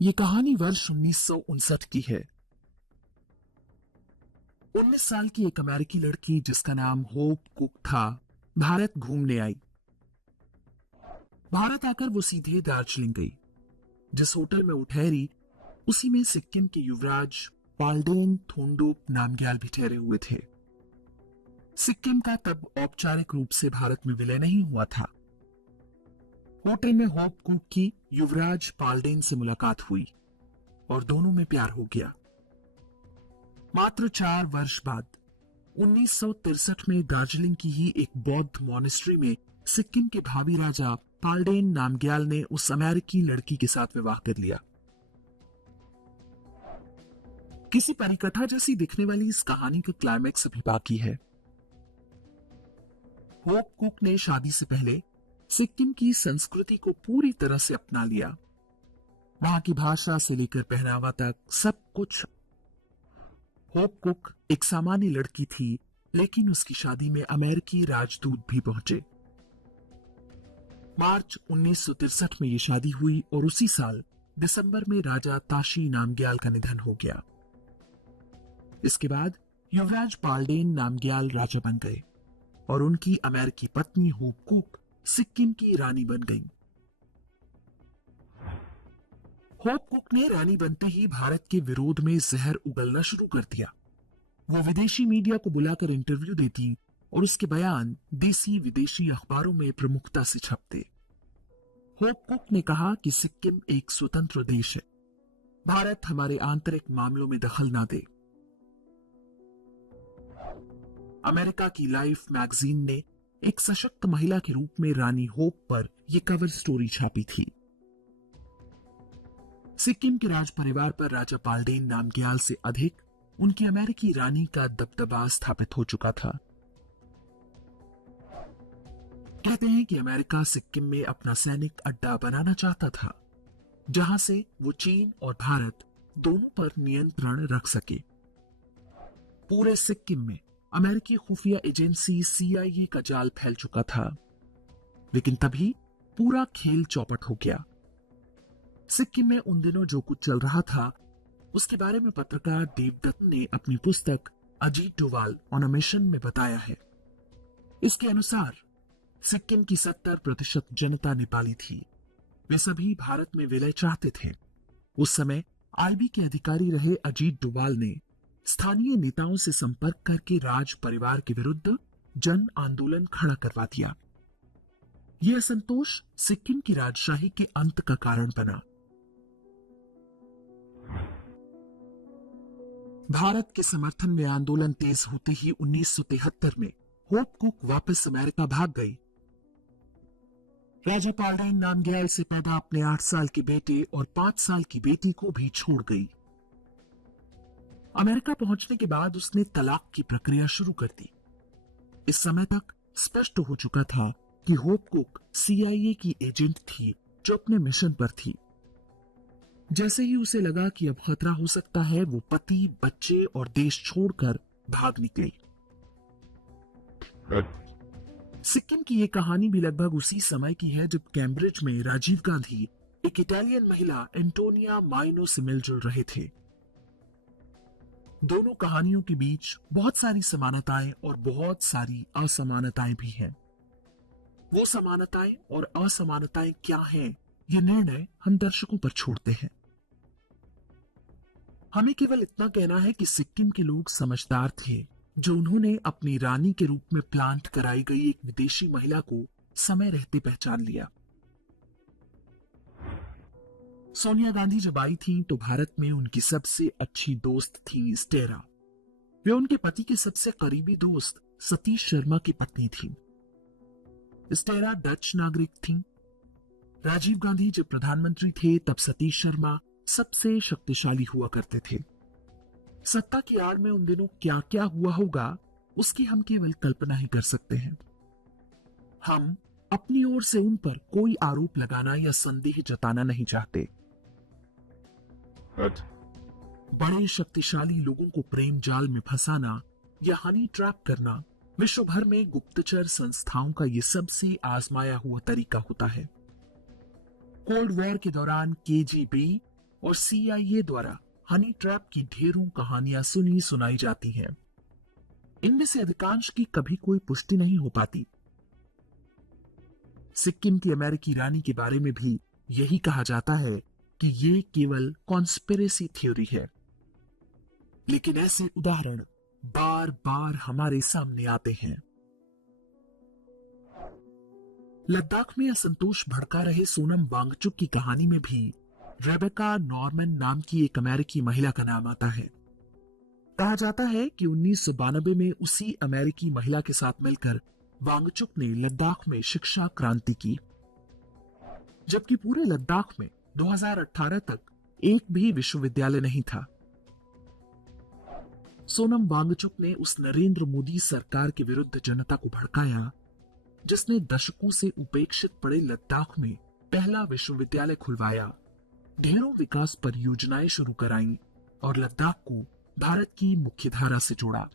ये कहानी वर्ष 1959 की है। 19 साल की एक अमेरिकी लड़की जिसका नाम होप कुक था, भारत घूमने आई। भारत आकर वो सीधे दार्जिलिंग गई। जिस होटल में वो ठहरी, उसी में सिक्किम के युवराज पाल्डेन थोंडुप नामग्याल भी ठहरे हुए थे। सिक्किम का तब औपचारिक रूप से भारत में विलय नहीं हुआ था। होटल में होप कुक की युवराज पाल्डेन से मुलाकात हुई और दोनों में प्यार हो गया। मात्र 4 वर्ष बाद 1963 में दार्जिलिंग की ही एक बौद्ध मॉनेस्ट्री में सिक्किम के भावी राजा पाल्डेन नामग्याल ने उस अमेरिकी लड़की के साथ विवाह कर लिया। किसी परिकथा जैसी दिखने वाली इस कहानी का क्लाइमैक्स अभी बाकी है। होप कुक ने शादी से पहले सिक्किम की संस्कृति को पूरी तरह से अपना लिया। वहां की भाषा से लेकर पहनावा तक सब कुछ। होप कुक एक सामान्य लड़की थी, लेकिन उसकी शादी में अमेरिकी राजदूत भी पहुंचे। मार्च 1963 में यह शादी हुई और उसी साल दिसंबर में राजा ताशी नामग्याल का निधन हो गया। इसके बाद युवराज पाल्डेन नामग्याल राजा बन गए और उनकी अमेरिकी पत्नी होप कुक सिक्किम की रानी बन गई। होप कुक ने रानी बनते ही भारत के विरोध में जहर उगलना शुरू कर दिया। वो विदेशी मीडिया को बुलाकर इंटरव्यू देती और उसके बयान देसी विदेशी अखबारों में प्रमुखता से छपते। होप कुक ने कहा कि सिक्किम एक स्वतंत्र देश है, भारत हमारे आंतरिक मामलों में दखल ना दे। अमेरिका की लाइफ मैगजीन ने एक सशक्त महिला के रूप में रानी होप पर यह कवर स्टोरी छापी थी। सिक्किम के राज परिवार पर राजा पाल्डेन नामग्याल से अधिक उनकी अमेरिकी रानी का दबदबा स्थापित हो चुका था। कहते हैं कि अमेरिका सिक्किम में अपना सैनिक अड्डा बनाना चाहता था, जहां से वो चीन और भारत दोनों पर नियंत्रण रख सके। पूरे सिक्किम में अमेरिकी खुफिया एजेंसी CIA का जाल फैल चुका था, लेकिन तभी पूरा खेल चौपट हो गया। सिक्किम में उन दिनों जो कुछ चल रहा था, उसके बारे में पत्रकार देवदत्त ने अपनी पुस्तक Ajit Doval on a mission में बताया है। इसके अनुसार सिक्किम की 70% जनता नेपाली थी। वे सभी भारत में विलय चाहते थे। उस समय IB के अधिकारी रहे अजीत डोवाल ने स्थानीय नेताओं से संपर्क करके राज परिवार के विरुद्ध जन आंदोलन खड़ा करवा दिया। यह असंतोष सिक्किम की राजशाही के अंत का कारण बना। भारत के समर्थन में आंदोलन तेज होते ही 1973 में होप कुक वापस अमेरिका भाग गई। राजा पाल्डेन नामग्याल से पैदा अपने 8 साल के बेटे और 5 साल की बेटी को भी छोड़ गई। अमेरिका पहुंचने के बाद उसने तलाक की प्रक्रिया शुरू कर दी। इस समय तक स्पष्ट हो चुका था कि होप कुक CIA की एजेंट थी जो अपने मिशन पर थी। जैसे ही उसे लगा कि अब खतरा हो सकता है, वो पति, बच्चे और देश छोड़कर भाग निकली। सिक्किम की यह कहानी भी लगभग उसी समय की है जब कैम्ब्रिज में राजीव गांधी एक इटालियन महिला एंटोनिया माइनो से मिलजुल रहे थे। दोनों कहानियों के बीच बहुत सारी समानताएं और बहुत सारी असमानताएं भी हैं। वो समानताएं और असमानताएं क्या हैं, ये निर्णय हम दर्शकों पर छोड़ते हैं। हमें केवल इतना कहना है कि सिक्किम के लोग समझदार थे, जो उन्होंने अपनी रानी के रूप में प्लांट कराई गई एक विदेशी महिला को समय रहते पहचान लिया। सोनिया गांधी जब आई थीं, तो भारत में उनकी सबसे अच्छी दोस्त थी स्टेरा। वे उनके पति के सबसे करीबी दोस्त सतीश शर्मा की पत्नी थीं। स्टेरा डच नागरिक थीं। राजीव गांधी जब प्रधानमंत्री थे, तब सतीश शर्मा सबसे शक्तिशाली हुआ करते थे। सत्ता की आड़ में उन दिनों क्या क्या हुआ होगा, उसकी हम केवल कल्पना ही कर सकते हैं। हम अपनी ओर से उन पर कोई आरोप लगाना या संदेह जताना नहीं चाहते। बड़े शक्तिशाली लोगों को प्रेम जाल में फंसाना या हनी ट्रैप करना विश्व भर में गुप्तचर संस्थाओं का यह सबसे आजमाया हुआ तरीका होता है। कोल्ड वॉर के दौरान KGB और CIA द्वारा हनी ट्रैप की ढेरों कहानियां सुनी सुनाई जाती हैं। इनमें से अधिकांश की कभी कोई पुष्टि नहीं हो पाती। सिक्किम की अमेरिकी रानी के बारे में भी यही कहा जाता है कि ये केवल कॉन्स्पिरेसी थ्योरी है, लेकिन ऐसे उदाहरण बार बार हमारे सामने आते हैं। लद्दाख में असंतोष भड़का रहे सोनम वांगचुक की कहानी में भी रेबेका नॉर्मन नाम की एक अमेरिकी महिला का नाम आता है। कहा जाता है कि 1992 में उसी अमेरिकी महिला के साथ मिलकर वांगचुक ने लद्दाख में शिक्षा क्रांति की, जबकि पूरे लद्दाख में 2018 तक एक भी विश्वविद्यालय नहीं था। सोनम वांगचुक ने उस नरेंद्र मोदी सरकार के विरुद्ध जनता को भड़काया, जिसने दशकों से उपेक्षित पड़े लद्दाख में पहला विश्वविद्यालय खुलवाया, ढेरों विकास परियोजनाएं शुरू कराईं और लद्दाख को भारत की मुख्यधारा से जोड़ा।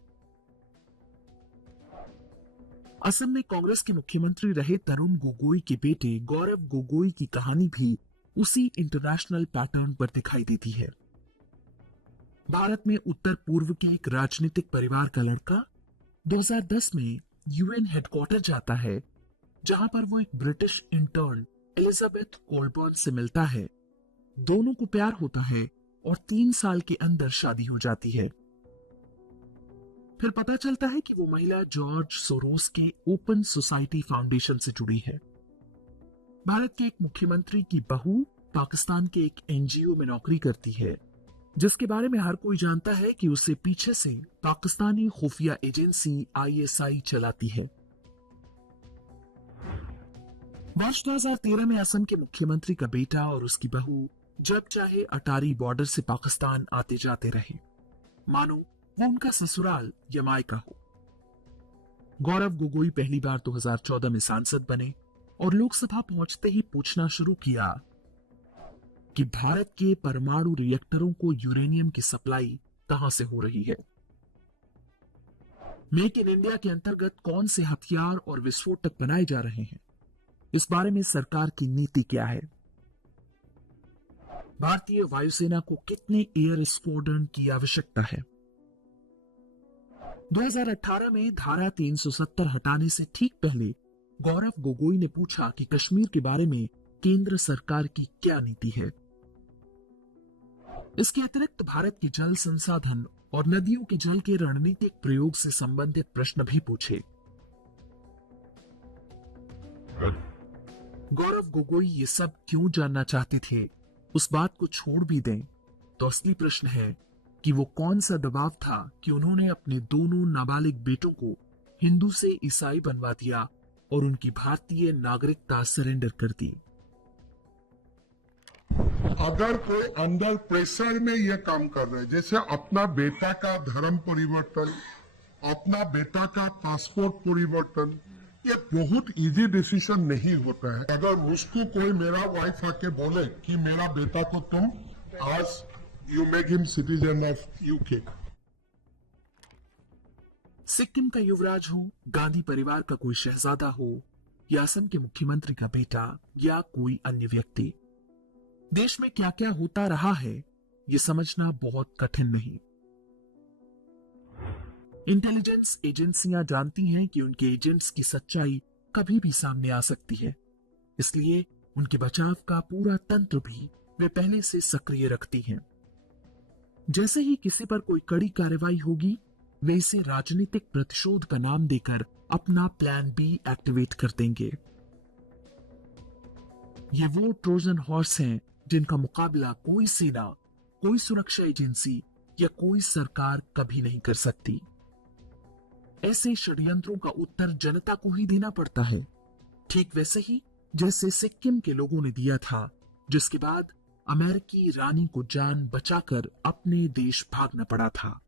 असम में कांग्रेस के मुख्यमंत्री रहे तरुण गोगोई के बेटे गौरव गोगोई की कहानी भी उसी इंटरनेशनल पैटर्न पर दिखाई देती है। भारत में उत्तर पूर्व के एक राजनीतिक परिवार का लड़का 2010 में UN हेडक्वार्टर जाता है, जहां पर वो एक ब्रिटिश इंटर्न एलिजाबेथ कोलबर्न से मिलता है। दोनों को प्यार होता है और 3 साल के अंदर शादी हो जाती है। फिर पता चलता है कि वो महिला जॉर्ज सोरोस के ओपन सोसाइटी फाउंडेशन से जुड़ी है। भारत के एक मुख्यमंत्री की बहू पाकिस्तान के एक NGO में नौकरी करती है, जिसके बारे में हर कोई जानता है कि उसे पीछे से पाकिस्तानी खुफिया एजेंसी ISI चलाती है। वर्ष 2013 में असम के मुख्यमंत्री का बेटा और उसकी बहू जब चाहे अटारी बॉर्डर से पाकिस्तान आते जाते रहे, मानो वो उनका ससुराल या मायका हो। गौरव गोगोई पहली बार 2014 में सांसद बने और लोकसभा पहुंचते ही पूछना शुरू किया कि भारत के परमाणु रिएक्टरों को यूरेनियम की सप्लाई कहां से हो रही है। मेक इन इंडिया के अंतर्गत कौन से हथियार और विस्फोटक बनाए जा रहे हैं, इस बारे में सरकार की नीति क्या है। भारतीय वायुसेना को कितने एयर स्क्वाड्रन की आवश्यकता है। 2018 में धारा 370 हटाने से ठीक पहले गौरव गोगोई ने पूछा कि कश्मीर के बारे में केंद्र सरकार की क्या नीति है। इसके अतिरिक्त भारत के जल संसाधन और नदियों के जल के रणनीतिक प्रयोग से संबंधित प्रश्न भी पूछे। गौरव गोगोई ये सब क्यों जानना चाहते थे, उस बात को छोड़ भी दें तो असली प्रश्न है कि वो कौन सा दबाव था कि उन्होंने अपने दोनों नाबालिग बेटों को हिंदू से ईसाई बनवा दिया और उनकी भारतीय नागरिकता सरेंडर कर दी। अगर कोई अंडर प्रेशर में ये काम कर रहे हैं, जैसे अपना बेटा का धर्म परिवर्तन, अपना बेटा का पासपोर्ट परिवर्तन, ये बहुत इजी डिसीजन नहीं होता है। अगर मुझको कोई मेरा वाइफ आके बोले कि मेरा बेटा को तुम आज you make him citizen of UK। Sikkim का युवराज हो, गांधी परिवार का कोई शहजादा हो, या असम के मुख्यमंत्री का बेटा या कोई अन्य व्यक्ति, देश में क्या क्या होता रहा है ये समझना बहुत कठिन नहीं। इंटेलिजेंस एजेंसियां जानती हैं कि उनके एजेंट्स की सच्चाई कभी भी सामने आ सकती है, इसलिए उनके बचाव का पूरा तंत्र भी वे पहले से सक्रिय रखती हैं। जैसे ही किसी पर कोई कड़ी कार्रवाई होगी, वे इसे राजनीतिक प्रतिशोध का नाम देकर अपना प्लान B एक्टिवेट कर देंगे। ये वो ट्रोजन हॉर्स हैं जिनका मुकाबला कोई सेना, कोई सुरक्षा एजेंसी या कोई सरकार कभी नहीं कर सकती। ऐसे षड्यंत्रों का उत्तर जनता को ही देना पड़ता है, ठीक वैसे ही जैसे सिक्किम के लोगों ने दिया था, जिसके बाद अमेरिकी रानी को जान बचाकर अपने देश भागना पड़ा था।